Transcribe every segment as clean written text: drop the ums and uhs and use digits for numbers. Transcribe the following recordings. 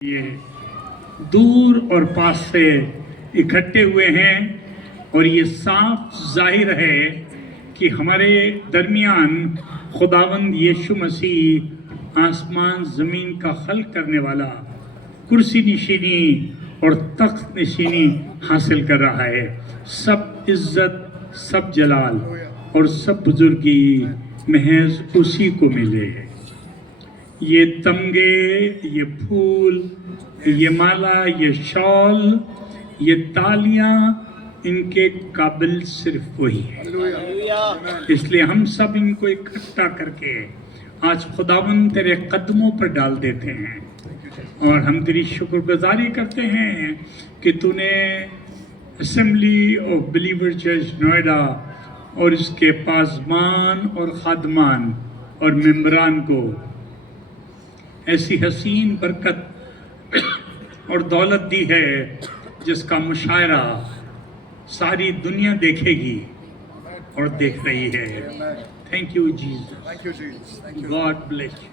ये दूर और पास से इकट्ठे हुए हैं और ये साफ जाहिर है कि हमारे दरमियान खुदावंद यीशु मसीह आसमान ज़मीन का खल्क करने वाला कुर्सी नशीनी और तख्त नशीनी हासिल कर रहा है। सब इज़्ज़त, सब जलाल और सब बुजुर्गी महज उसी को मिले। ये तमगे, ये फूल, ये माला, ये शॉल, ये तालियां, इनके काबिल सिर्फ वही है। इसलिए हम सब इनको इकट्ठा करके आज खुदावंद तेरे कदमों पर डाल देते हैं और हम तेरी शुक्रगुजारी करते हैं कि तूने assembly of believer church Noida और इसके पासबान और खादमान और मेंबरान को ऐसी हसीन बरकत और दौलत दी है जिसका मुशायरा सारी दुनिया देखेगी और देख रही है। Thank you Jesus, God bless you.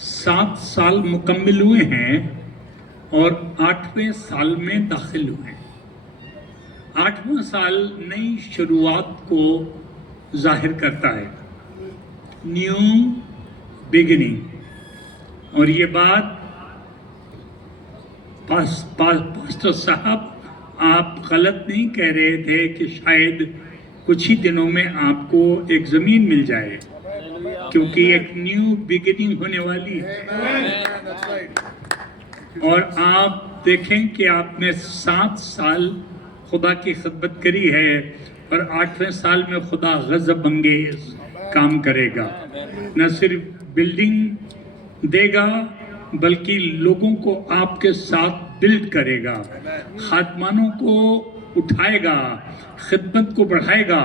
7 साल मुकम्मिल हुए हैं और 8वें साल में दाखिल हुए हैं। 8वां साल नई शुरुआत को जाहिर करता है, न्यू बिगिनिंग। और ये बात पास्टर साहब आप गलत नहीं कह रहे थे कि शायद कुछ ही दिनों में आपको एक ज़मीन मिल जाए, क्योंकि एक न्यू बिगिनिंग होने वाली है। और आप देखें कि आपने 7 साल खुदा की खिदमत करी है और 8वें साल में खुदा गज़ब अंगेज़ काम करेगा। न सिर्फ बिल्डिंग देगा बल्कि लोगों को आपके साथ बिल्ड करेगा, खादमानों को उठाएगा, खिदमत को बढ़ाएगा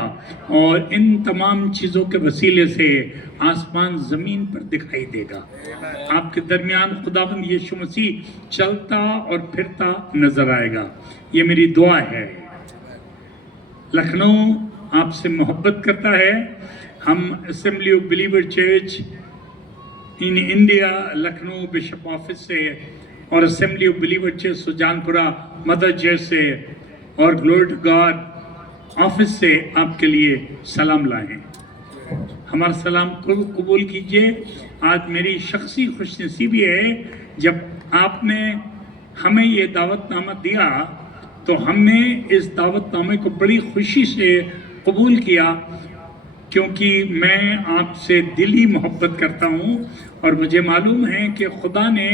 और इन तमाम चीज़ों के वसीले से आसमान ज़मीन पर दिखाई देगा। आपके दरमियान खुदावंद यीशु मसीह चलता और फिरता नजर आएगा। ये मेरी दुआ है। लखनऊ आपसे मोहब्बत करता है। हम assembly of believer church in India Lucknow bishop office से और assembly of believer church Sujanpura mother church से और ग्लोरी टू गॉड ऑफिस से आपके लिए सलाम लाए। हमारा सलाम कबूल कीजिए। आज मेरी शख्सी खुशनसीबी है, जब आपने हमें ये दावतनामा दिया तो हमने इस दावतनामे को बड़ी खुशी से कबूल किया, क्योंकि मैं आपसे दिली मोहब्बत करता हूँ और मुझे मालूम है कि खुदा ने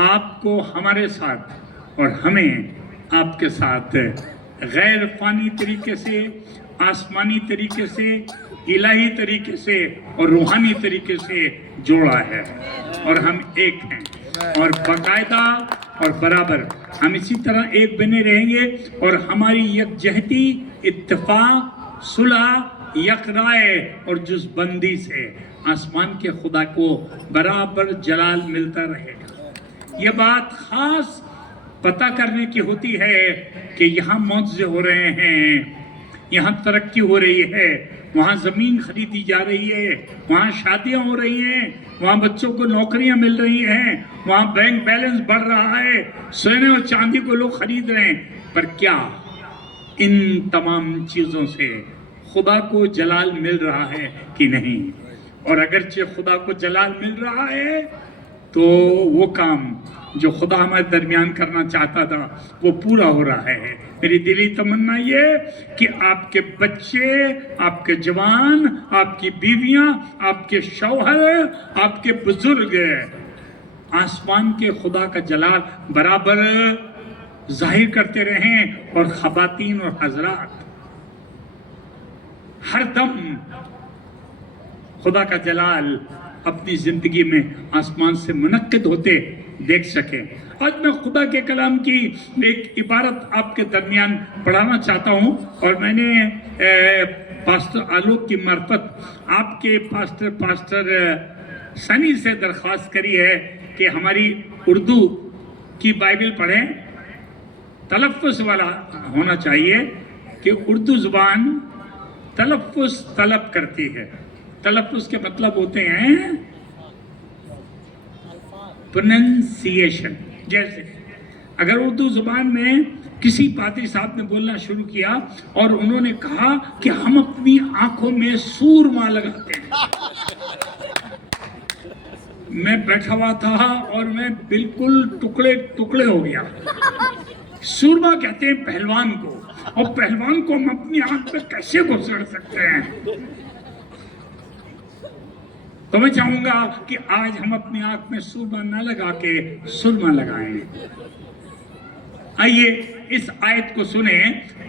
आपको हमारे साथ और हमें आपके साथ गैर फ़ानी तरीके से, आसमानी तरीके से, इलाही तरीके से और रूहानी तरीके से जोड़ा है और हम एक हैं और बाकायदा और बराबर हम इसी तरह एक बने रहेंगे और हमारी यकजहती, इत्तेफाक, सुलह, यकराए और जुज़बंदी से आसमान के खुदा को बराबर जलाल मिलता रहेगा। यह बात खास पता करने की होती है कि यहाँ मौज़े हो रहे हैं, यहाँ तरक्की हो रही है, वहाँ ज़मीन खरीदी जा रही है, वहाँ शादियाँ हो रही हैं, वहाँ बच्चों को नौकरियाँ मिल रही हैं, वहाँ बैंक बैलेंस बढ़ रहा है, सोने और चांदी को लोग खरीद रहे हैं। पर क्या इन तमाम चीज़ों से खुदा को जलाल मिल रहा है कि नहीं? और अगरचे खुदा को जलाल मिल रहा है तो वो काम जो खुदा हमारे दरमियान करना चाहता था वो पूरा हो रहा है। मेरी दिली तमन्ना ये कि आपके बच्चे, आपके जवान, आपकी बीवियां, आपके शौहर, आपके बुजुर्ग आसमान के खुदा का जलाल बराबर जाहिर करते रहें और खवातीन और हजरात हर दम खुदा का जलाल अपनी ज़िंदगी में आसमान से मुनक्किद होते देख सकें। आज मैं खुदा के कलाम की एक इबारत आपके दरमियान पढ़ाना चाहता हूँ और मैंने पास्टर आलोक की मार्फत आपके पास्टर सनी से दरख्वास्त करी है कि हमारी उर्दू की बाइबल पढ़ें। तलफ़्फ़ुज़ वाला होना चाहिए कि उर्दू ज़ुबान तलफ़्फ़ुज़ तलब करती है। तलफ़्फ़ुज़ के मतलब होते हैं प्रोनंसिएशन। जैसे अगर उर्दू जुबान में किसी पादरी साहब ने बोलना शुरू किया और उन्होंने कहा कि हम अपनी आंखों में सूरमा लगाते हैं, मैं बैठा हुआ था और मैं बिल्कुल टुकड़े टुकड़े हो गया। सूरमा कहते हैं पहलवान को, और पहलवान को हम अपनी आंख में कैसे घुसा सकते हैं? तो मैं चाहूंगा कि आज हम अपनी आंख में सूरमा न लगा के सुरमा लगाएं। आइए इस आयत को सुने।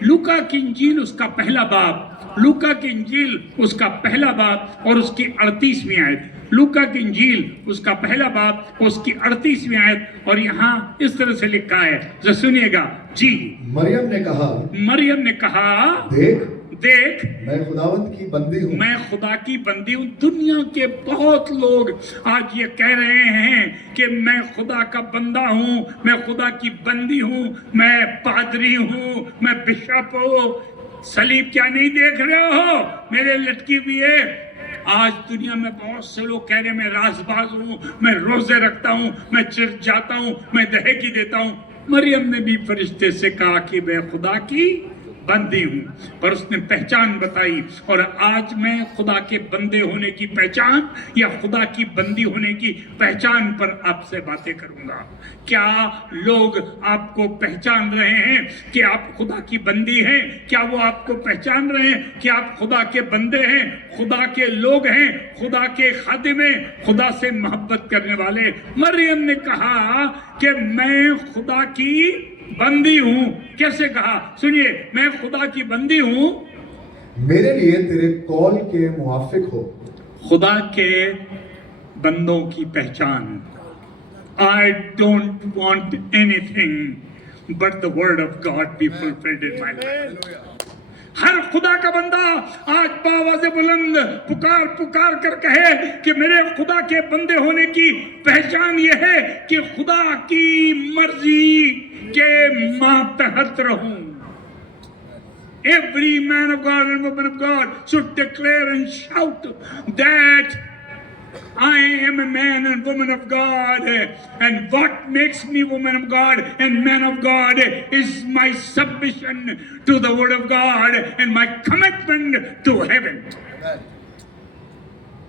लूका की इंजील उसका पहला बाब, लूका की इंजील उसका पहला बाब और उसकी 38वीं आयत। लूका की इंजील उसका पहला बाब उसकी 38वीं आयत, और यहाँ इस तरह से लिखा है, जो सुनिएगा जी। मरियम ने कहा देख मैं खुदावंद की बंदी हूँ, मैं खुदा की बंदी हूँ। दुनिया के बहुत लोग आज ये कह रहे हैं कि मैं खुदा का बंदा हूँ, मैं खुदा की बंदी हूँ, मैं पादरी हूँ, मैं बिशप हूँ। सलीब क्या नहीं देख रहे हो? मेरे लटकी भी है। आज दुनिया में बहुत से लोग कह रहे हैं मैं राजबाज हूँ, मैं रोजे रखता हूँ, मैं चर्च जाता हूँ, मैं दहेकी देता हूँ। मरियम ने भी फरिश्ते से कहा कि मैं खुदा की बंदी हूँ, पर उसने पहचान बताई। और आज मैं खुदा के बंदे होने की पहचान या खुदा की बंदी होने की पहचान पर आपसे बातें करूंगा। क्या लोग आपको पहचान रहे हैं कि आप खुदा की बंदी हैं? क्या वो आपको पहचान रहे हैं कि आप खुदा के बंदे हैं, खुदा के लोग हैं, खुदा के खादिम हैं, खुदा से मोहब्बत करने वाले? मरियम ने कहा कि मैं खुदा की बंदी हूं। कैसे कहा? सुनिए, मैं खुदा की बंदी हूं, मेरे लिए तेरे कॉल के मुआफिक हो। खुदा के बंदों की पहचान। I don't want anything but the word of God be fulfilled in my life. हर खुदा का बंदा आज बावाज़े बुलंद पुकार पुकार कर कहे कि मेरे खुदा के बंदे होने की पहचान यह है कि खुदा की मर्जी के मातहत रहूं। Every man of God and woman of God should declare and shout that I am a man and woman of God, and what makes me woman of God and man of God is my submission to the word of God and my commitment to heaven.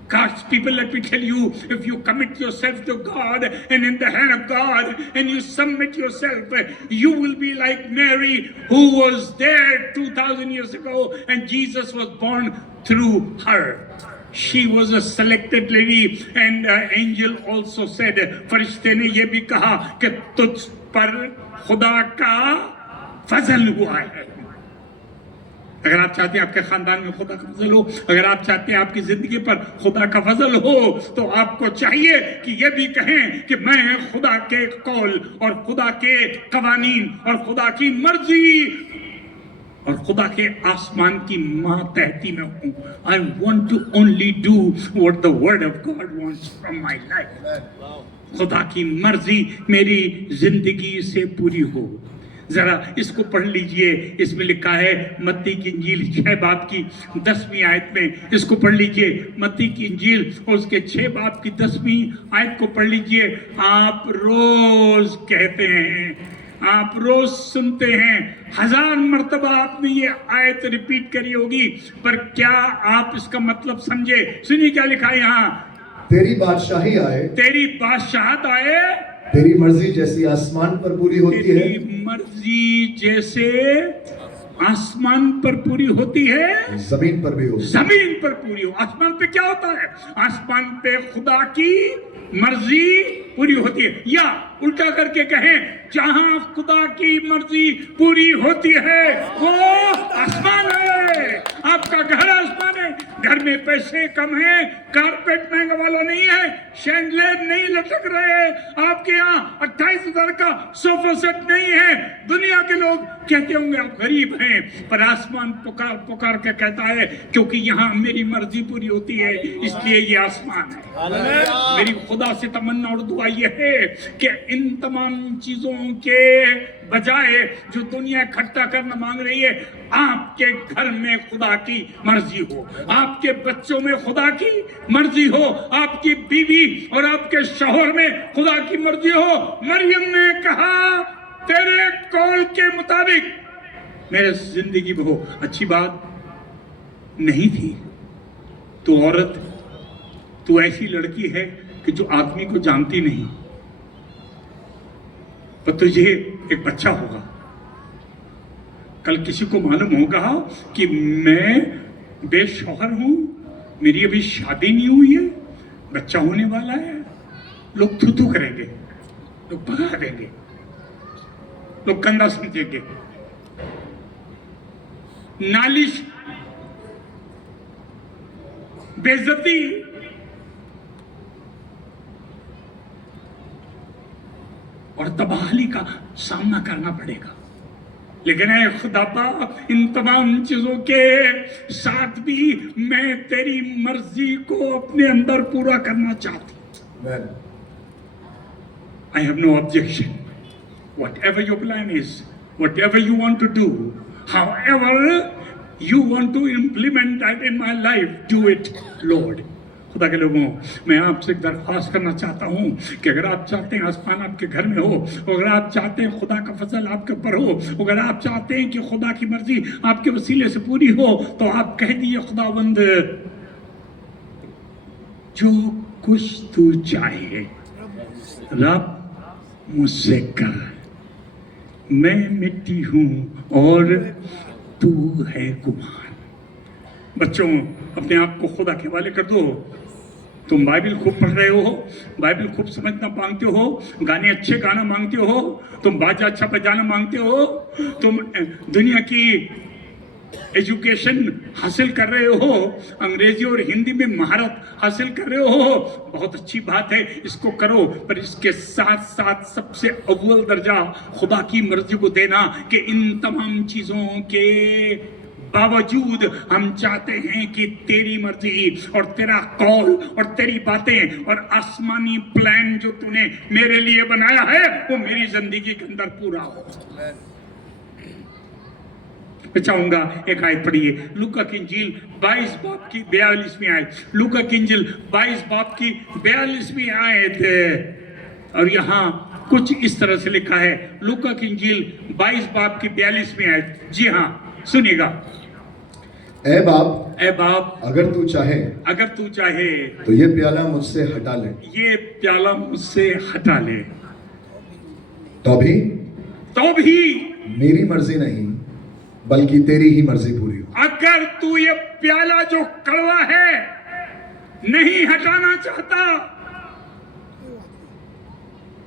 God's people, let me tell you, if you commit yourself to God and in the hand of God and you submit yourself, you will be like Mary, who was there 2,000 years ago and Jesus was born through her. She was a selected lady, and angel also said, फरिश्ते ने ये भी कहा कि तुझ पर खुदा का फजल हुआ है। अगर आप चाहते हैं आपके खानदान में खुदा का फजल हो, अगर आप चाहते हैं आपकी जिंदगी पर खुदा का फजल हो, तो आपको चाहिए कि ये भी कहें कि मैं खुदा के कौल और खुदा के कवानीन और खुदा की मर्जी और खुदा के आसमान की मातहती में हूँ। I want to only do what the word of God wants from my life. खुदा की मर्जी मेरी जिंदगी से पूरी हो। जरा इसको पढ़ लीजिए, इसमें लिखा है मत्ती की इंजील 6 बाब की 10वीं आयत में। इसको पढ़ लीजिए, मत्ती की इंजील और उसके 6 बाब की 10वीं आयत को पढ़ लीजिए। आप रोज कहते हैं, आप रोज सुनते हैं, 1000 मर्तबा आपने ये आयत रिपीट करी होगी, पर क्या आप इसका मतलब समझे? सुनिए क्या लिखा है यहाँ, तेरी बादशाही आए, तेरी बादशाहत आए, तेरी मर्जी जैसी आसमान पर पूरी होती है, तेरी मर्जी जैसे आसमान पर पूरी होती है, जमीन पर भी हो। जमीन पर पूरी हो। आसमान पे क्या होता है? आसमान पे खुदा की मर्जी पूरी होती है। या उल्टा करके कहें, जहां खुदा की मर्जी पूरी होती है वो आसमान है। आपका घर आसमान है। घर में पैसे कम है, कारपेट महंगा वाला नहीं है, शैंडलेर नहीं लटक रहे, आपके यहाँ 28,000 का सोफा सेट नहीं है। दुनिया के लोग कहते होंगे आप गरीब हैं, पर आसमान पुकार पुकार के कहता है क्योंकि यहाँ मेरी मर्जी पूरी होती है, इसलिए ये आसमान है। मेरी खुदा से तमन्ना और दुआ ये है कि इन तमाम चीजों चीजों के बजाय जो दुनिया इकट्ठा करना मांग रही है, आपके घर में खुदा की मर्जी हो, आपके बच्चों में खुदा की मर्जी हो, आपकी बीवी और आपके शौहर में खुदा की मर्जी हो। मरियम ने कहा तेरे कौल के मुताबिक। मेरे जिंदगी में हो अच्छी बात नहीं थी तो औरत, तू ऐसी लड़की है कि जो आदमी को जानती नहीं, पर तुझे एक बच्चा होगा। कल किसी को मालूम होगा कि मैं बेशौहर हूं, मेरी अभी शादी नहीं हुई है, बच्चा होने वाला है, लोग थू थू करेंगे, लोग भगा देंगे, लोग गंदा समझेंगे, नालिश, बेइज्जती। और तबाही का सामना करना पड़ेगा। लेकिन ऐ खुदाबा, इन तमाम चीजों के साथ भी मैं तेरी मर्जी को अपने अंदर पूरा करना चाहती हूं। I have no objection. Whatever your plan is, whatever you want to do, however you want to implement that in my life, do it, Lord. खुदा के लोगों, मैं आपसे एक दरख्वास्त करना चाहता हूँ कि अगर आप चाहते हैं आसमान आपके घर में हो, अगर आप चाहते हैं खुदा का फजल आपके ऊपर हो, अगर आप चाहते हैं कि खुदा की मर्जी आपके वसीले से पूरी हो, तो आप कह दिए खुदावंद जो कुछ तू चाहे रब मुझसे कर, मैं मिट्टी हूँ और तू है कुम्हार। बच्चों, अपने आप को खुदा के हवाले कर दो। तुम बाइबल खूब पढ़ रहे हो, बाइबल खूब समझना मांगते हो, गाने अच्छे गाना मांगते हो, तुम बाजा अच्छा बजाना मांगते हो, तुम दुनिया की एजुकेशन हासिल कर रहे हो, अंग्रेजी और हिंदी में महारत हासिल कर रहे हो, बहुत अच्छी बात है, इसको करो। पर इसके साथ साथ सबसे अव्वल दर्जा खुदा की मर्जी को देना कि इन तमाम चीजों के बावजूद हम चाहते हैं कि तेरी मर्जी और तेरा कॉल और तेरी बातें और आसमानी प्लान जो तूने मेरे लिए बनाया है वो मेरी जिंदगी के अंदर पूरा हो। मैं चाहूंगा एक आयत पढ़िए, लूका की इंजील 22 बाब की 42वीं आयत, लूका की इंजील 22 बाब की 42वीं आयत। और यहाँ कुछ इस तरह से लिखा है, लूका की इंजील 22 बाब की 42वीं आयत। जी हाँ, सुनिएगा। ए बाप, अगर तू चाहे तो ये प्याला मुझसे हटा ले, तो भी मेरी मर्जी नहीं बल्कि तेरी ही मर्जी पूरी हो। अगर तू ये प्याला जो कड़वा है नहीं हटाना चाहता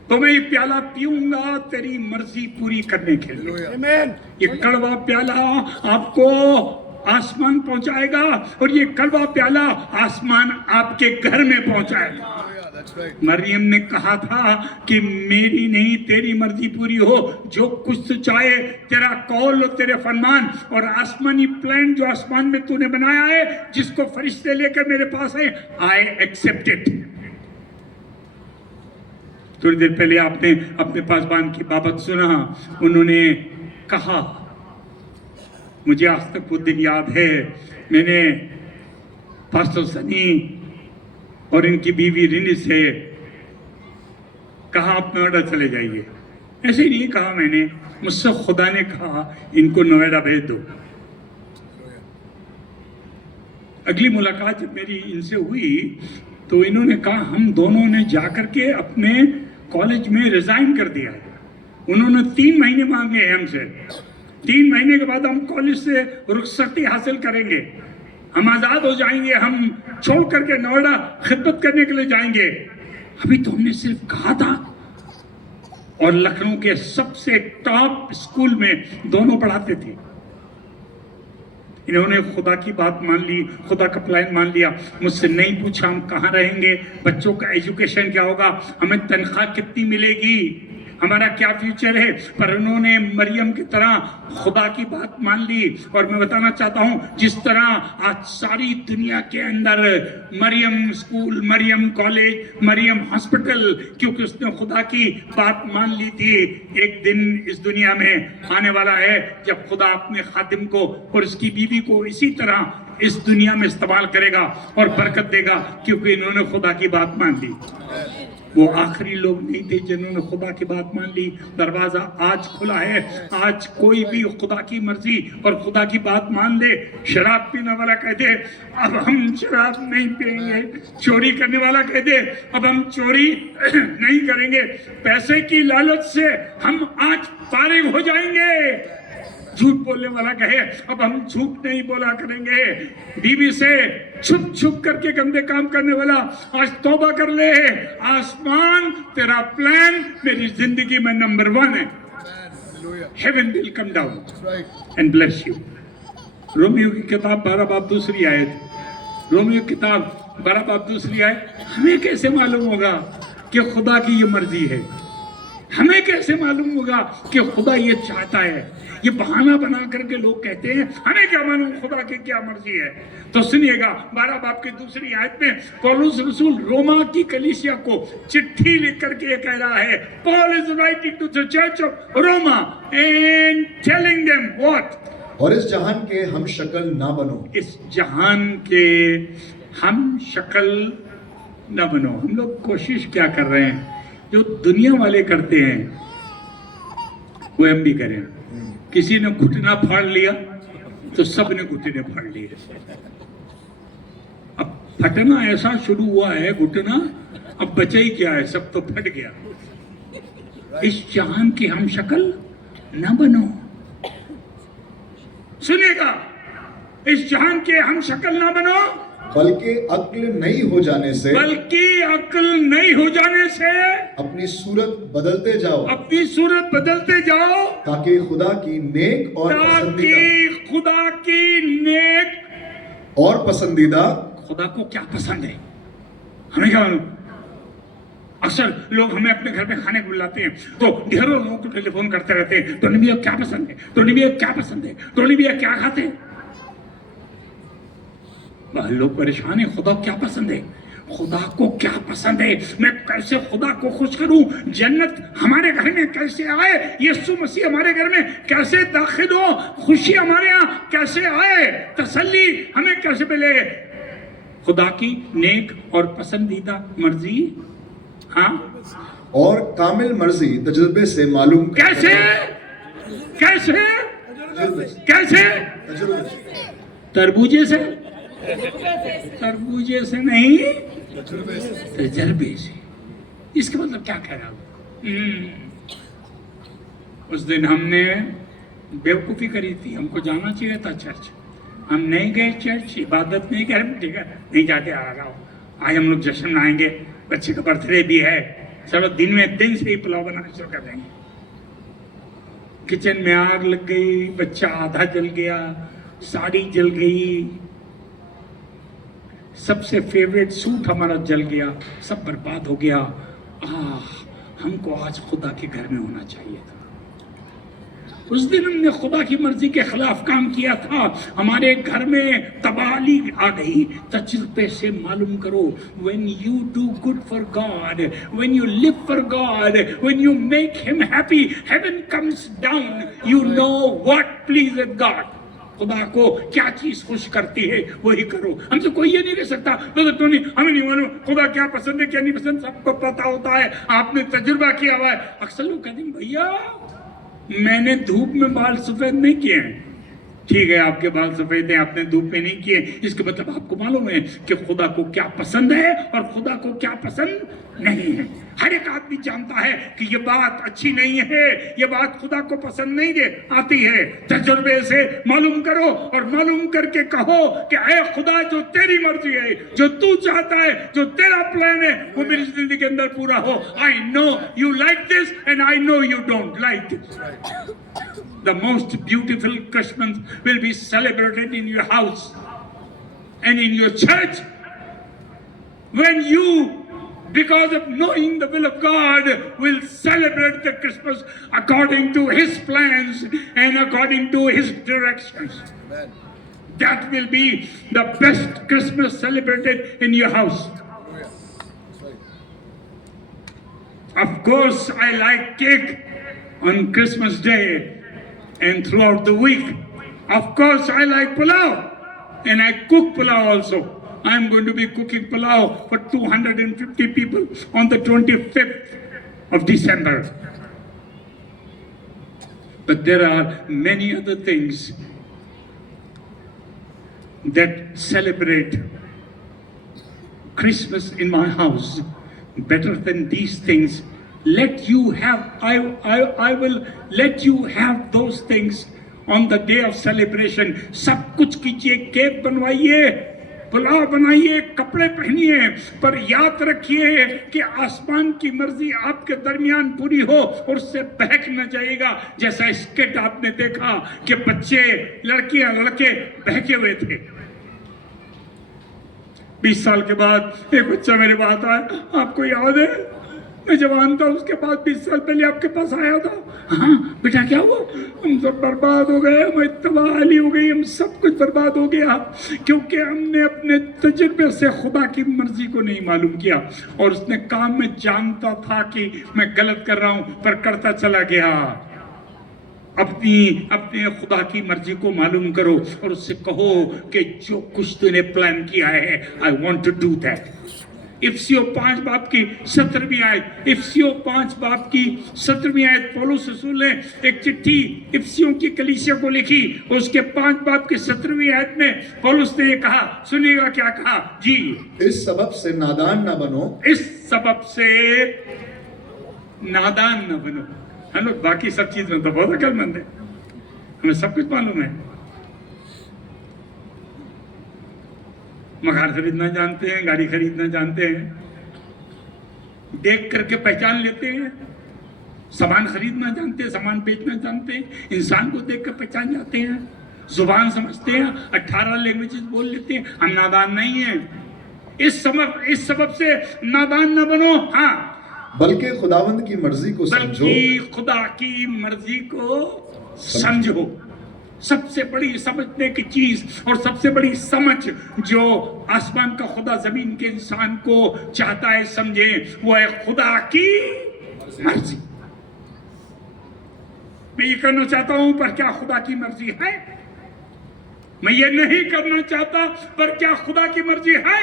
तो मैं ये प्याला पीऊंगा तेरी मर्जी पूरी करने के लिए। ये कड़वा प्याला आपको आसमान पहुंचाएगा और ये कड़वा प्याला आसमान आपके घर में पहुंचाएगा। मरियम ने कहा था कि मेरी नहीं तेरी मर्जी पूरी हो, जो कुछ तू चाहे, तेरा कौल और तेरे फरमान और आसमानी प्लान जो आसमान में तूने बनाया है, जिसको फरिश्ते लेकर मेरे पास है, आई एक्सेप्ट इट। थोड़ी देर पहले आपने अपने पासबान की बाबत सुना, उन्होंने कहा, मुझे आज तक वो दिन याद है, मैंने पास्टर सनी और इनकी बीवी रिनी से कहा आप नोएडा चले जाइए। ऐसे ही नहीं कहा मैंने, मुझसे खुदा ने कहा इनको नोएडा भेज दो। अगली मुलाकात जब मेरी इनसे हुई तो इन्होंने कहा हम दोनों ने जाकर के अपने कॉलेज में रिजाइन कर दिया। उन्होंने 3 महीने मांगे हमसे, 3 महीने के बाद हम कॉलेज से रुखसती हासिल करेंगे, हम आज़ाद हो जाएंगे, हम छोड़ करके नोएडा खिदमत करने के लिए जाएंगे। अभी तो हमने सिर्फ कहा था। और लखनऊ के सबसे टॉप स्कूल में दोनों पढ़ाते थे। इन्होंने खुदा की बात मान ली, खुदा का प्लान मान लिया। मुझसे नहीं पूछा हम कहाँ रहेंगे, बच्चों का एजुकेशन क्या होगा, हमें तनख्वाह कितनी मिलेगी, हमारा क्या फ्यूचर है। पर उन्होंने मरियम की तरह खुदा की बात मान ली। और मैं बताना चाहता हूं, जिस तरह आज सारी दुनिया के अंदर Maryam school, Maryam college, Maryam hospital, क्योंकि उसने खुदा की बात मान ली थी। एक दिन इस दुनिया में आने वाला है जब खुदा अपने खादिम को और उसकी बीवी को इसी तरह इस दुनिया में इस्तेमाल करेगा और बरकत देगा, क्योंकि इन्होंने खुदा की बात मान ली। वो आखिरी लोग नहीं थे जिन्होंने खुदा की बात मान ली। दरवाजा आज खुला है। आज कोई भी खुदा की मर्जी और खुदा की बात मान ले। शराब पीने वाला कह दे अब हम शराब नहीं पिएंगे, चोरी करने वाला कह दे अब हम चोरी नहीं करेंगे, पैसे की लालच से हम आज फारिग हो जाएंगे। झूठ बोलने वाला कहे अब हम झूठ नहीं बोला करेंगे। बीवी से छुप छुप करके गंदे काम करने वाला आज तौबा कर ले। आसमान तेरा प्लान मेरी जिंदगी में नंबर 1 है। Haven will come down and bless you. Romeo की किताब 12 बाब 2 आयत। रोमियो की किताब 12 बाब 2 आयत। हमें कैसे मालूम होगा कि खुदा की ये मर्जी है? हमें कैसे मालूम होगा कि खुदा ये चाहता है? ये बहाना बना करके लोग कहते हैं हमें क्या मालूम खुदा की क्या मर्जी है। तो सुनिएगा 12 बाब की 2 आयत में पौलुस रसूल रोमा की कलीसिया को चिट्ठी लिख करके ये कह रहा है, Paul is writing to the church of Roma and telling them what, और इस जहान के हम शक्ल ना बनो। इस जहान के हम शक्ल न बनो। हम लोग कोशिश क्या कर रहे हैं? जो दुनिया वाले करते हैं वो हम भी करें। किसी ने घुटना फाड़ लिया तो सब ने घुटने फाड़ लिए। अब फटना ऐसा शुरू हुआ है घुटना, अब बचा ही क्या है, सब तो फट गया। इस जहान की हम शक्ल न बनो। सुनेगा, इस जहान के हम शक्ल ना बनो, बल्कि अक्ल नहीं हो जाने से, बल्कि अक्ल नहीं हो जाने से अपनी सूरत बदलते जाओ, अपनी सूरत बदलते जाओ, ताकि खुदा की नेक और ताकि खुदा की नेक और पसंदीदा। खुदा को क्या पसंद है हमें क्या मालूम? अक्सर लोग हमें अपने घर में खाने को बुलाते हैं तो ढेरों लोगों को टेलीफोन करते रहते हैं, तो भैया क्या पसंद है, तो भैया क्या पसंद है, तो भैया क्या खाते हैं। लोग परेशान है, खुदा क्या पसंद है, खुदा को क्या पसंद है, मैं कैसे खुदा को खुश करूं, जन्नत हमारे घर में कैसे आए, यीशु मसीह हमारे घर में कैसे दाखिल हो, खुशी हमारे यहाँ कैसे आए, तसल्ली हमें कैसे मिले। खुदा की नेक और पसंदीदा मर्जी, हाँ, और कामिल मर्जी तजुर्बे से मालूम कैसे कैसे कैसे तरबूजे से, तरबूजे से नहीं, तजर्बे से। इसका मतलब क्या कह रहा हूं? उस दिन हमने बेवकूफ़ी करी थी, हमको जाना चाहिए था चर्च, हम नहीं गए चर्च, इबादत नहीं कर, ठीक है नहीं जाते, आ रहा हूँ आज हम लोग जश्न मनाएंगे, बच्चे का बर्थडे भी है, चलो दिन से ही पुलाव बनाना शुरू कर देंगे। किचन में आग लग गई, बच्चा आधा जल गया, साड़ी जल गई, सबसे फेवरेट सूट हमारा जल गया, सब बर्बाद हो गया। हमको आज खुदा के घर में होना चाहिए था। उस दिन हमने खुदा की मर्जी के खिलाफ काम किया था, हमारे घर में तबाही आ गई। तजुर्बे से मालूम करो, when you do good for God, when you live for God, when you make Him happy, heaven comes down. You know what pleases God. खुदा को क्या चीज खुश करती है वही करो। हमसे कोई ये नहीं कह सकता तो नहीं, हमें नहीं मालूम खुदा क्या पसंद है क्या नहीं पसंद, सबको पता होता है, आपने तजुर्बा किया हुआ है। अक्सर लोग कहते हैं भैया मैंने धूप में बाल सफेद नहीं किए हैं। ठीक है, आपके बाल सफेद हैं, आपने धूप में नहीं किए, इसके मतलब आपको मालूम है कि खुदा को क्या पसंद है और खुदा को क्या पसंद नहीं है। हर एक आदमी जानता है कि ये बात अच्छी नहीं है, ये बात खुदा को पसंद नहीं दे आती है। तजुर्बे से मालूम करो और मालूम करके कहो कि ऐ खुदा, जो तेरी मर्जी है, जो तू चाहता है, जो तेरा प्लान है, वो मेरी जिंदगी के अंदर पूरा हो। I know you like this and I know you don't like it. The most beautiful Christmas will be celebrated in your house and in your church when you because of knowing the will of God, will celebrate the Christmas according to His plans and according to His directions. Amen. That will be the best Christmas celebrated in your house. Hallelujah. That's right. Of course, I like cake on Christmas Day and throughout the week. Of course, I like pulao and I cook pulao also. I'm going to be cooking pulao for 250 people on the 25th of December. But there are many other things that celebrate Christmas in my house better than these things. Let you have, I will let you have those things on the day of celebration. सब कुछ कीजिए, cake बनवाइए, पुलाव बनाइए, कपड़े पहनिए, पर याद रखिए कि आसमान की मर्जी आपके दरमियान पूरी हो और उससे बहक न जाएगा। जैसा स्किट आपने देखा कि बच्चे, लड़कियां, लड़के बहके हुए थे। 20 साल के बाद एक बच्चा मेरे पास आया, आपको याद है मैं जवान था, उसके बाद 20 साल पहले आपके पास आया था। हाँ बेटा क्या हुआ? हम सब बर्बाद हो गए, हमें तबाही हो गई, हम सब कुछ बर्बाद हो गया क्योंकि हमने अपने तजुर्बे से खुदा की मर्जी को नहीं मालूम किया। और उसने कहा मैं जानता था कि मैं गलत कर रहा हूँ पर करता चला गया। अपने खुदा की मर्जी को मालूम करो और उससे कहो कि जो कुछ तूने प्लान किया है, I want to do that. इफिसियों 5 बाब की 17वीं आयत, इफिसियों 5 बाब की 17वीं आयत, पौलुस रसूल ने एक चिट्ठी इफिसियों की कलीसिया को लिखी। उसके 5 बाब की 17वीं आयत में पौलुस ने ये कहा, सुनिएगा क्या कहा जी। इस सबब से नादान न बनो, इस सबब से नादान न बनो। हम लोग बाकी सब चीज में तो बहुत अक्लमंद है, हमें सब कुछ मालूम है। मकान खरीदना जानते हैं, गाड़ी खरीदना जानते हैं, देख करके पहचान लेते हैं, सामान खरीदना जानते हैं, सामान बेचना जानते हैं, इंसान को देख कर पहचान जाते हैं, जुबान समझते हैं, 18 लैंग्वेजेस बोल लेते हैं। हम नादान नहीं हैं। इस सबब से नादान न बनो, हाँ, बल्कि खुदावंद की मर्जी को समझो, बल्कि खुदा की मर्जी को समझो। सबसे बड़ी समझने की चीज और सबसे बड़ी समझ जो आसमान का खुदा जमीन के इंसान को चाहता है समझे, वो है खुदा की मर्जी। मैं ये करना चाहता हूं पर क्या खुदा की मर्जी है? मैं ये नहीं करना चाहता पर क्या खुदा की मर्जी है?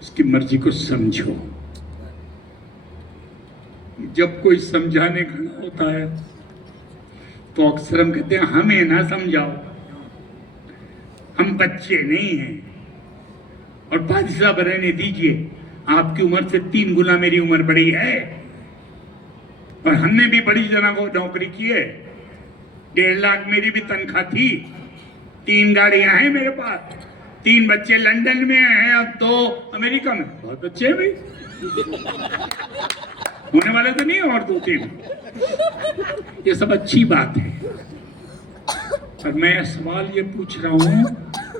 उसकी मर्जी को समझो। जब कोई समझाने खड़ा होता है तो अक्सर हम कहते हैं हमें ना समझाओ, हम बच्चे नहीं हैं और बादशाह रहने दीजिए, आपकी उम्र से 3 गुना मेरी उम्र बड़ी है और हमने भी बड़ी जगह को नौकरी की है। 1.5 लाख मेरी भी तनख्वाह थी, 3 गाड़ियां हैं मेरे पास, 3 बच्चे लंदन में हैं और 2 अमेरिका में। बहुत अच्छे हैं भाई, होने वाले तो नहीं और 2-3। ये सब अच्छी बात है, पर मैं सवाल ये पूछ रहा हूं,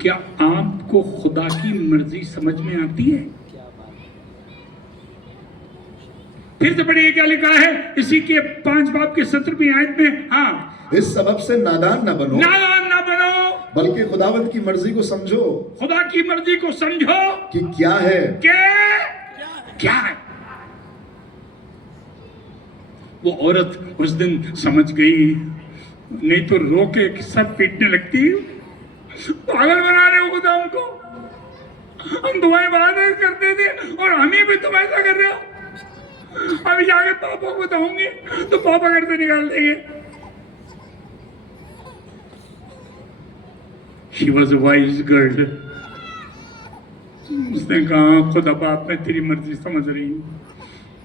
क्या आपको खुदा की मर्जी समझ में आती है? फिर से पढ़िए क्या लिखा है इसी के 5 बाब के 17वीं आयत में। हाँ, इस सबब से नादान न बनो, नादान न बनो, बल्कि खुदावंद की मर्जी को समझो, खुदा की मर्जी को समझो कि क्या है, क्या है। वो औरत उस दिन समझ गई, नहीं तो रोके कि सब पीटने लगती। पागल बना रहे हो खुदा हमको, हम तुम्हारी बात करते थे और हम ही भी तुम ऐसा कर रहे हो। अभी जाके पापा को बताऊंगी तो पापा घर से निकाल देंगे। She was a wise girl. उसने कहा खुदा बाप मैं तेरी मर्जी समझ रही हूँ,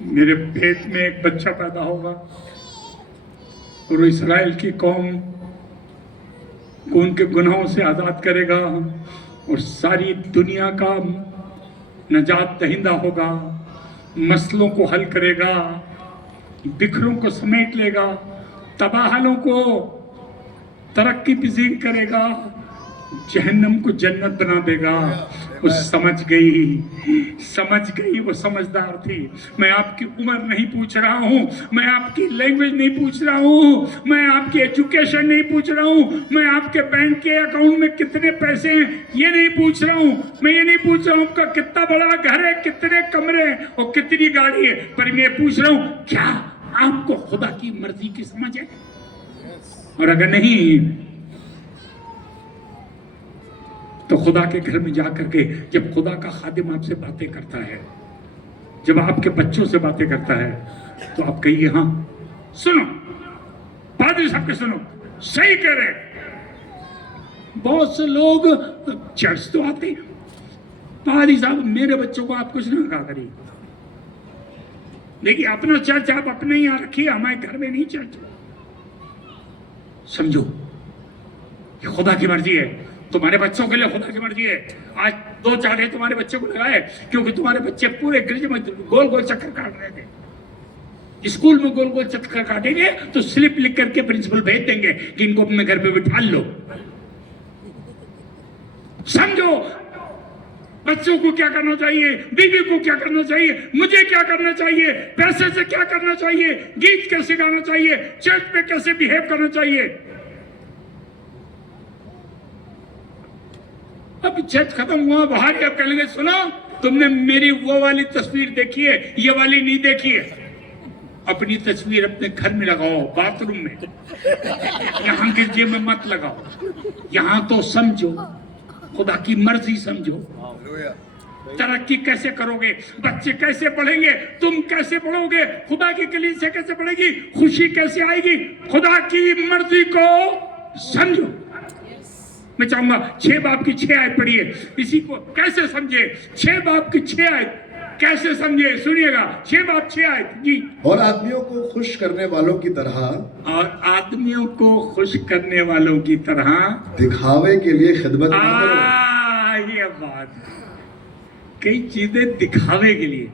मेरे पेट में एक बच्चा पैदा होगा और इस्राएल की कौम को उनके गुनाहों से आज़ाद करेगा और सारी दुनिया का नजात दहिंदा होगा, मसलों को हल करेगा, बिखरों को समेट लेगा, तबाहलों को तरक्की पजीर करेगा, जहन्नम को जन्नत बना देगा। वो समझ गई, वो समझदार थी। मैं आपकी उम्र नहीं पूछ रहा हूँ, मैं आपकी लैंग्वेज नहीं पूछ रहा हूँ, मैं आपकी एजुकेशन नहीं पूछ रहा हूँ, मैं आपके बैंक के अकाउंट में कितने पैसे हैं ये नहीं पूछ रहा हूँ, मैं ये नहीं पूछ रहा हूँ आपका कितना बड़ा घर है, कितने कमरे हैं और कितनी गाड़ी है, पर मैं पूछ रहा हूँ क्या आपको खुदा की मर्जी की समझ है? और अगर नहीं तो खुदा के घर में जाकर के जब खुदा का खादिम आपसे बातें करता है, जब आपके बच्चों से बातें करता है, तो आप कहिए हाँ सुनो, पादरी साहब के सुनो, सही कह रहे। बहुत से लोग चर्च तो आते हैं, पादरी साहब मेरे बच्चों को आप कुछ ना कहा करिए, देखिए अपना चर्च आप अपने यहाँ रखिए, हमारे घर में नहीं चर्च। समझो ये खुदा की मर्जी है, तुम्हारे बच्चों के लिए खुदा की मर्जी है। आज 2 चाटे तुम्हारे बच्चे को लगाए क्योंकि तुम्हारे बच्चे पूरे गिरजे में गोल गोल चक्कर काट रहे थे। स्कूल में गोल गोल चक्कर काटेंगे तो स्लिप लिख करके प्रिंसिपल भेज देंगे कि इनको अपने घर पे बिठा लो। समझो बच्चों को क्या करना चाहिए, बीवी को क्या करना चाहिए, मुझे क्या करना चाहिए, पैसे से क्या करना चाहिए, गीत कैसे गाना चाहिए, चर्च में कैसे बिहेव करना चाहिए। अब चर्च खत्म हुआ, बाहर आप कहेंगे सुनो तुमने मेरी वो वाली तस्वीर देखी है, ये वाली नहीं देखी है। अपनी तस्वीर अपने घर में लगाओ, बाथरूम में, यहाँ गिरजे में मत लगाओ। यहाँ तो समझो खुदा की मर्जी समझो। तरक्की कैसे करोगे, बच्चे कैसे पढ़ेंगे, तुम कैसे पढ़ोगे, खुदा की कलीसिया कैसे पढ़ेगी, खुशी कैसे आएगी, खुदा की मर्जी को समझो। मैं चाहूंगा 6 बाप की 6 आयत पढ़िए, इसी को कैसे समझे, 6 बाप की 6 आयत कैसे समझे, सुनिएगा। 6 बाप 6 आयत जी। और आदमियों को खुश करने वालों की तरह, और आदमियों को खुश करने वालों की तरह दिखावे के लिए खिदमत ना करो। ये बात, कई चीजें दिखावे के लिए।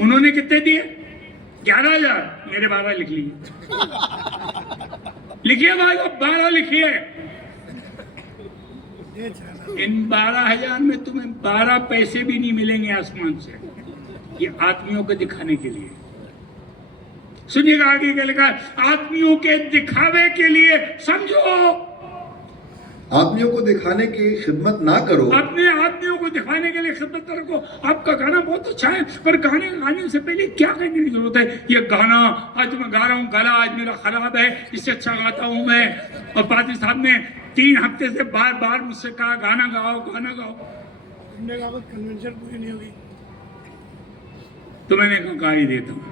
उन्होंने कितने दिए? 11,000, मेरे 12 लिख लिए। लिखिए भाई, 12 लिखिए। इन 12,000 में तुम्हें 12 पैसे भी नहीं मिलेंगे आसमान से, ये आदमियों को दिखाने के लिए। सुनिएगा आगे क्या लिखा है, आदमियों के दिखावे के लिए। समझो, आदमियों को दिखाने की खिदमत ना करो, अपने आदमियों को दिखाने के लिए खिदमत ना रखो। आपका गाना बहुत अच्छा है, पर गाने से पहले क्या करने की जरूरत है? ये गाना आज मैं गा रहा हूँ, गला आज मेरा खराब है, इससे अच्छा गाता हूँ मैं। और पादरी साहब ने 3 हफ्ते से बार बार मुझसे कहा गाना गाओ, गाना गाओ। कन्वेंशन पूरी नहीं होगी तो मैंने कहा गा ही देता हूँ।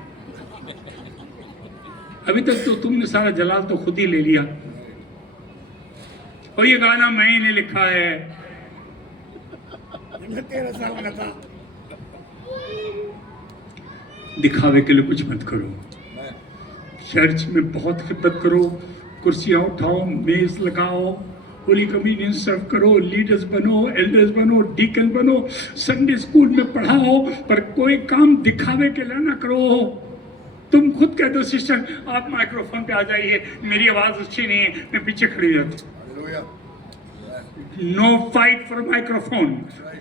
अभी तक तो तुमने सारा जलाल तो खुद ही ले लिया, और ये गाना मैंने लिखा है। मैं 13 साल का था। दिखावे के लिए कुछ मत करो, चर्च में बहुत खिदमत करो, कुर्सियां उठाओ, मेज लगाओ, होली कम्युनियन सर्व करो, लीडर्स बनो, एल्डर्स बनो, डीकन बनो, संडे स्कूल में पढ़ाओ, पर कोई काम दिखावे के लिए ना करो। तुम खुद कह दो सिस्टर आप माइक्रोफोन पे आ जाइए, मेरी आवाज अच्छी नहीं है, मैं पीछे खड़ी रहती। No fight for microphone.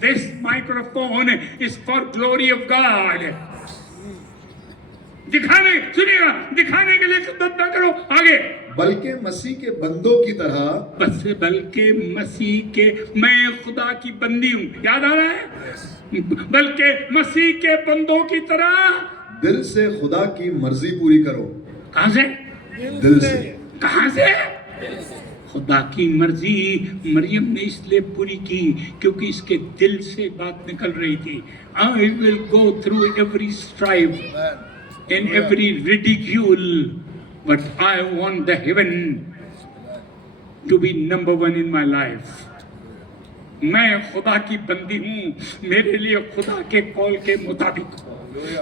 This microphone is for glory of God. दिखाने, सुनिएगा, दिखाने के लिए खिदमत ना करो। आगे, बल्कि मसीह के बंदों की तरह, बस बल्कि मसीह के, मैं खुदा की बंदी हूँ, याद आ रहा है? बल्कि मसीह के बंदों की तरह दिल से खुदा की मर्जी पूरी करो। कहां से? दिल से। कहां से? खुदा की मर्जी मरियम ने इसलिए पूरी की क्योंकि इसके दिल से बात निकल रही थी। I will go through every strife and every ridicule, but I want the heaven to be number 1 in my life. मैं खुदा की बंदी हूँ, मेरे लिए खुदा के कॉल के मुताबिक हो।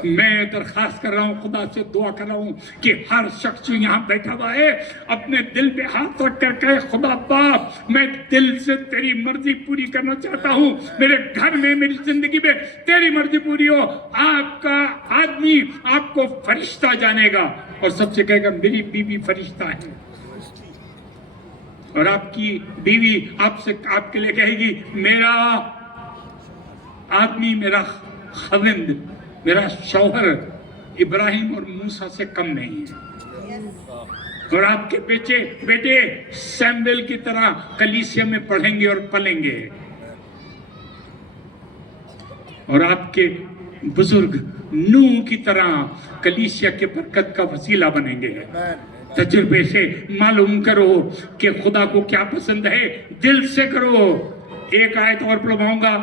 मैं दरखास्त कर रहा हूँ, खुदा से दुआ कर रहा हूँ कि हर शख्स जो यहाँ बैठा हुआ है अपने दिल पे हाथ रख कर कहे खुदा बाप, मैं दिल से तेरी मर्जी पूरी करना चाहता हूँ, मेरे घर में, मेरी जिंदगी में तेरी मर्जी पूरी हो। आपका आदमी आपको फरिश्ता जानेगा और सबसे कहेगा मेरी बीवी फरिश्ता है, और आपकी बीवी आपसे, आपके लिए कहेगी मेरा आदमी मेरा खविंद, मेरा शौहर इब्राहिम और मूसा से कम नहीं है। और आपके बेटे सैमुएल की तरह कलीसिया में पढ़ेंगे और पलेंगे, और आपके बुजुर्ग नूह की तरह कलीसिया के बरकत का वसीला बनेंगे। तजुर्बे से मालूम करो कि खुदा को क्या पसंद है, दिल से करो। एक आयत और पढ़वाऊंगा,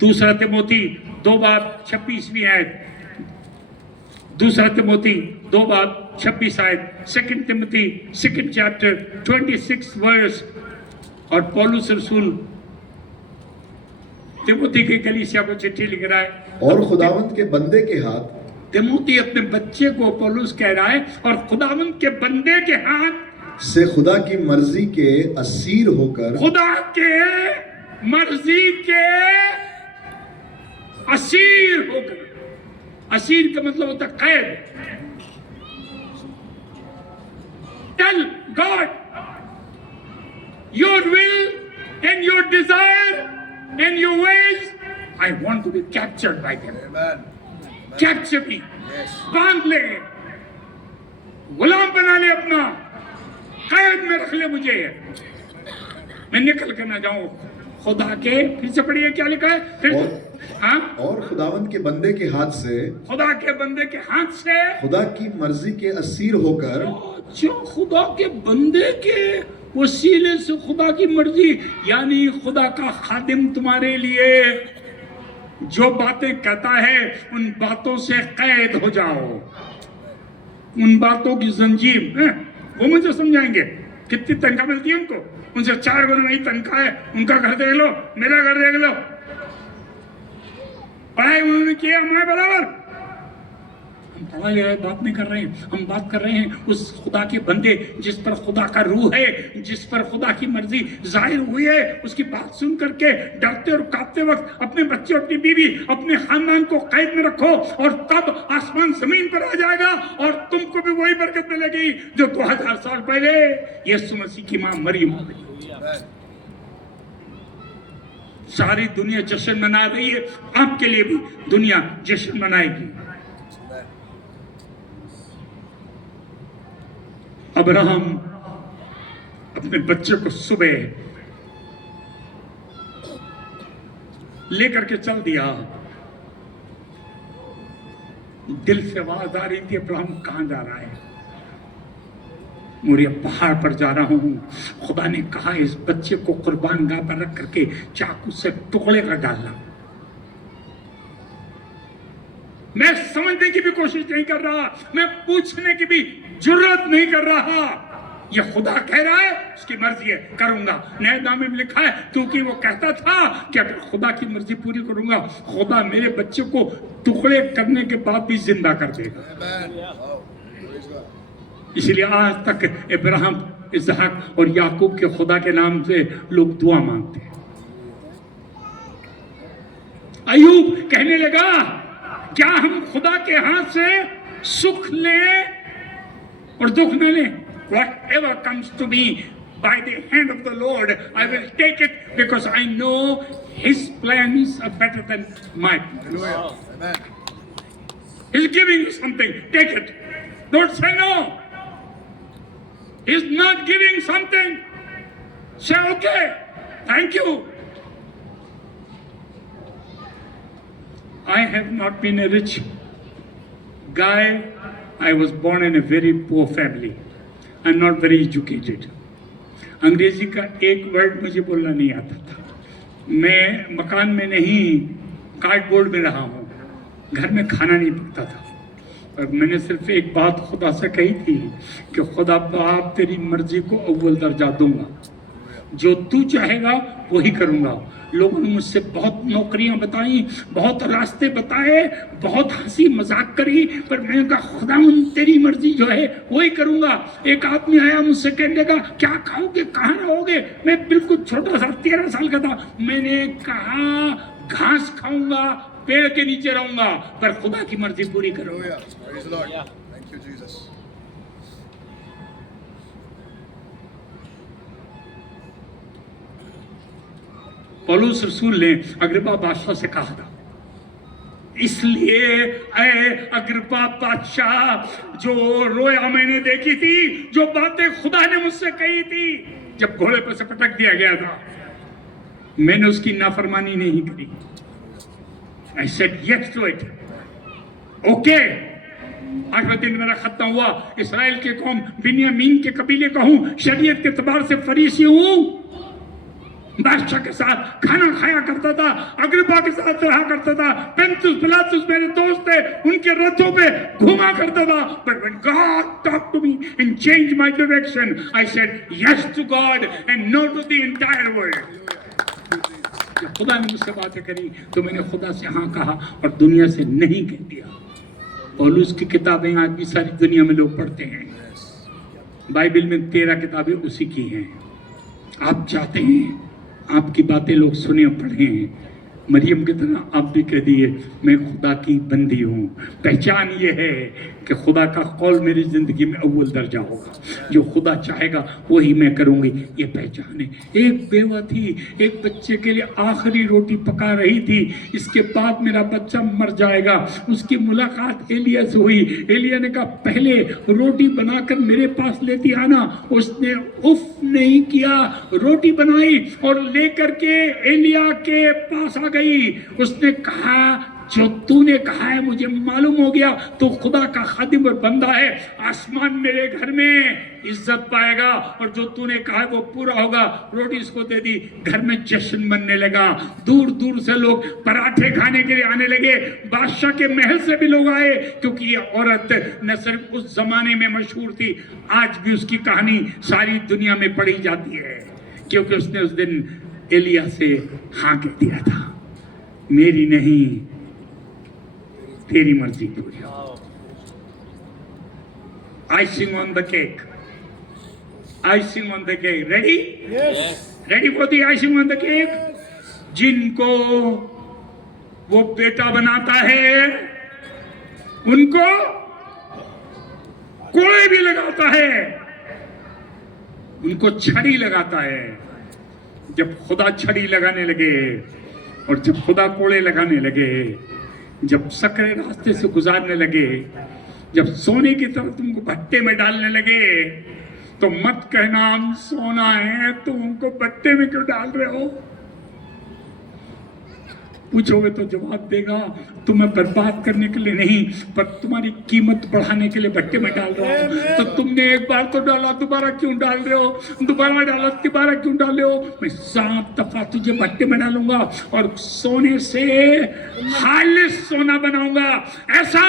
दूसरा तिमोथी 2:26 आयत, दूसरा तिमोथी 2:26 आयत, 2 तिमोथी 2 chapter 26 verse। और पौलुस रसूल तिमोथी की कलीसिया को चिट्ठी लिख रहा है, और खुदावंद के बंदे के हाथ, तिमोथी अपने बच्चे को पौलुस कह रहा है, और खुदावंद के बंदे के हाथ से खुदा की मर्जी के असीर होकर, खुदा के मर्जी के असीर होकर। असीर का मतलब होता है कैद। Tell God your will and your desire and your ways, I want to be captured by them. Amen. Capture me. Yes. बांध ले, गुलाम बना ले, अपना कैद में रख ले मुझे, मैं निकल कर ना जाऊं खुदा के। फिर से पढ़िए क्या लिखा है फिर। हाँ, और खुदावंद के बंदे के हाथ से, खुदा के बंदे के हाथ से खुदा की मर्जी के असीर होकर, जो खुदा के बंदे के वसीले से खुदा की मर्जी, यानी खुदा का खादिम तुम्हारे लिए जो बातें कहता है उन बातों से कैद हो जाओ। उन बातों की जंजीर वो मुझे समझाएंगे कितनी तनख्वाह मिलती है उनको, उनसे 4 गुना नहीं तनख्वाह है, उनका घर देख लो, मेरा घर देख लो, पढ़ाई उन्होंने किया मैं बराबर। हम पढ़ाई बात नहीं कर रहे हैं, हम बात कर रहे हैं उस खुदा के बंदे जिस पर खुदा का रूह है, जिस पर खुदा की मर्जी जाहिर हुई है। उसकी बात सुन करके डरते और कांपते वक्त अपने बच्चे, अपनी बीवी, अपने खानदान को कैद में रखो, और तब आसमान जमीन पर आ जाएगा और तुमको भी वही बरकत मिलेगी जो 2000 साल पहले यीशु मसीह की मां मरियम को मिली। सारी दुनिया जश्न मना रही है, आपके लिए भी दुनिया जश्न मनाएगी। अब्राहम अपने बच्चे को सुबह लेकर के चल दिया, दिल से आवाज आ रही थी, अब्राहम कहां जा रहा है? मोरिया पहाड़ पर जा रहा हूं। खुदा ने कहा इस बच्चे को कुर्बान गाह पर रख करके चाकू से टुकड़े कर डालना। मैं समझने की भी कोशिश नहीं कर रहा, मैं पूछने की भी जुर्रत नहीं कर रहा। ये खुदा कह रहा है, उसकी मर्जी है, करूंगा। नए नामे में लिखा है क्योंकि वो कहता था कि अगर खुदा की मर्जी पूरी करूंगा, खुदा मेरे बच्चे को टुकड़े करने के बाद भी जिंदा कर देगा। इसलिए आज तक इब्राहिम, इसहाक और याकूब के खुदा के नाम से लोग दुआ मांगते हैं। अय्यूब कहने लगा, क्या हम खुदा के हाथ से सुख लें और दुख न लें? Whatever comes to me by the hand of the Lord, I will take it because I know His plans are better than my plans. Amen. He's giving you something, take it. Don't say no. He's not giving something. Say okay, thank you. I have not been a rich guy. I was born in a very poor family. I'm not very educated. अंग्रेजी का एक word मुझे बोलना नहीं आता था। मैं मकान में नहीं, कार्डबोर्ड में रहा हूँ, घर में खाना नहीं पकता था। और मैंने सिर्फ एक बात खुदा से कही थी कि खुदा बाप तेरी मर्जी को अव्वल दर्जा दूंगा, जो तू चाहेगा वही करूंगा। लोगों ने मुझसे बहुत नौकरियां बताई, बहुत रास्ते बताए, बहुत हंसी मजाक करी, पर मैंने कहा खुदा तेरी मर्जी जो है वही करूंगा। एक आदमी आया मुझसे कहने लगा, क्या खाओगे, कहाँ रहोगे? मैं बिल्कुल छोटा सा 13 साल का था। मैंने कहा घास खाऊंगा, पेड़ के नीचे रहूंगा, पर खुदा की मर्जी पूरी करूंगा। पौलुस रसूल ने अग्रिप्पा बादशाह से कहा था, इसलिए ऐ अग्रिप्पा बादशाह, जो रोया मैंने देखी थी, जो बातें खुदा ने मुझसे कही थी, जब घोड़े पर से पटक दिया गया था, मैंने उसकी नाफरमानी नहीं करी। I said yes to it. Okay. 8वें दिन मेरा खत्म हुआ। इसराइल के कौम बिन्यामीन के कबीले का हूं, शरीयत के एतबार से फरीसी हूं, बादशाह के साथ खाना खाया करता था, अग्रिप्पा के साथ रहा करता था, पेंतुस पिलातुस मेरे दोस्त थे, उनके रथों पे घुमा करता था। But when God talked to me and changed my direction, I said yes to God and no to the entire world. जब खुदा ने मुझसे बातें करी तो मैंने खुदा से हाँ कहा और दुनिया से नहीं कह दिया। पौलुस की किताबें आज भी सारी दुनिया में लोग पढ़ते हैं। बाइबल में 13 किताबें उसी की हैं। आप चाहते हैं आपकी बातें लोग सुने और पढ़ें, मरियम की तरह आप भी कह दिए मैं खुदा की बंदी हूँ। पहचान ये है कि खुदा का कौल मेरी जिंदगी में अव्वल दर्जा होगा, जो खुदा चाहेगा वही मैं करूँगी, ये पहचान है। एक बेवा थी, एक बच्चे के लिए आखिरी रोटी पका रही थी, इसके बाद मेरा बच्चा मर जाएगा। उसकी मुलाकात एलिया से हुई। एलिया ने कहा पहले रोटी बनाकर मेरे पास लेती आना। उसने उफ नहीं किया, रोटी बनाई और लेकर के एलिया के पास आ गई। उसने कहा जो तूने कहा है मुझे मालूम हो गया, तू खुदा का खादिम और बंदा है। आसमान मेरे घर में इज्जत पाएगा और जो तूने कहा है वो पूरा होगा। रोटी इसको दे दी, घर में जश्न बनने लगा। दूर दूर से लोग पराठे खाने के लिए आने लगे। बादशाह के महल से भी लोग आए, क्योंकि ये औरत न सिर्फ उस जमाने में मशहूर थी, आज भी उसकी कहानी सारी दुनिया में पढ़ी जाती है, क्योंकि उसने उस दिन एलिया से हाँ कह दिया था, मेरी नहीं तेरी मर्जी पूरी हो। Icing on the cake. Icing on the cake. Ready? Yes. Ready for the icing on the cake? जिनको वो बेटा बनाता है उनको कोई भी लगाता है, उनको छड़ी लगाता है। जब खुदा छड़ी लगाने लगे और जब खुदा कोड़े लगाने लगे, जब सकरे रास्ते से गुजारने लगे, जब सोने की तरफ तुमको भट्टे में डालने लगे, तो मत कहना हम सोना है, तुम उनको भट्टे में क्यों डाल रहे हो। पूछोगे तो जवाब देगा तुम्हें बर्बाद करने के लिए नहीं, पर तुम्हारी कीमत बढ़ाने के लिए भट्टे में डाल रहा हूं। तो तुमने एक बार तो डाला, दोबारा क्यों डाल रहे हो, दोबारा डाला, दोबारा क्यों डाल रहे हो। मैं 7 दफा तुझे भट्टे में डालूंगा और सोने से खालिस सोना बनाऊंगा, ऐसा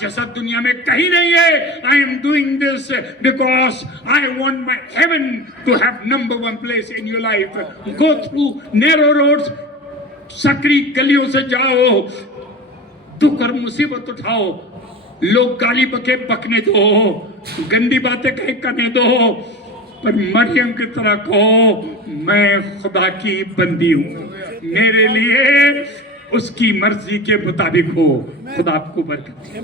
जैसा दुनिया में कहीं नहीं है। I am doing this because I want my heaven to have number 1 place in your life. Go through narrow roads, सकरी गलियों से जाओ, दुख और मुसीबत उठाओ, लोग गाली बके बकने दो, गंदी बातें कहे करने दो, पर मरियम की तरह कहो मैं खुदा की बंदी हूं, मेरे लिए उसकी मर्जी के मुताबिक हो। खुदा आपको बरकत दे।